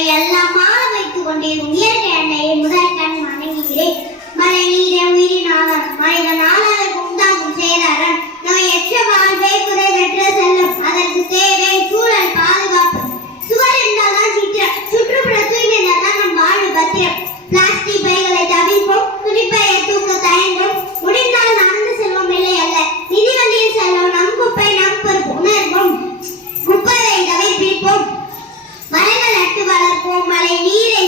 மரங்களை எல்லாம் மாற வைத்துக் கொண்டிருக்கும் இயற்கை அன்னையை முதல் கண் வணங்குகிறேன். மழை நீரை உயிரின் ஆதாரம், மனிதன் ஆளாருக்கு உண்டாகும் சேதாரம், நோயற்ற வாழ்வே குறைவற்ற செல்லும். அதற்கு தேவை சூழல் பாதுகாப்பு. சுவர் இருந்தால்தான் சுற்றுப்புற தூய்மை இருந்தால்தான் நம் வாழ்வு பத்திரம். பிளாஸ்டிக் பைகளை தவிர்ப்போம், துணிப்பையை தூக்க தயங்கும். முடிந்தால் நடந்து செல்வோம், இல்லை அல்ல மிதிவண்டியில் செல்வோம். நம் குப்பை நம் பொறுப்பு உணர்வோம். குப்பையை தவிர்ப்போம், மரங்கள் நட்டு வளர்ப்போம். மழை நீரை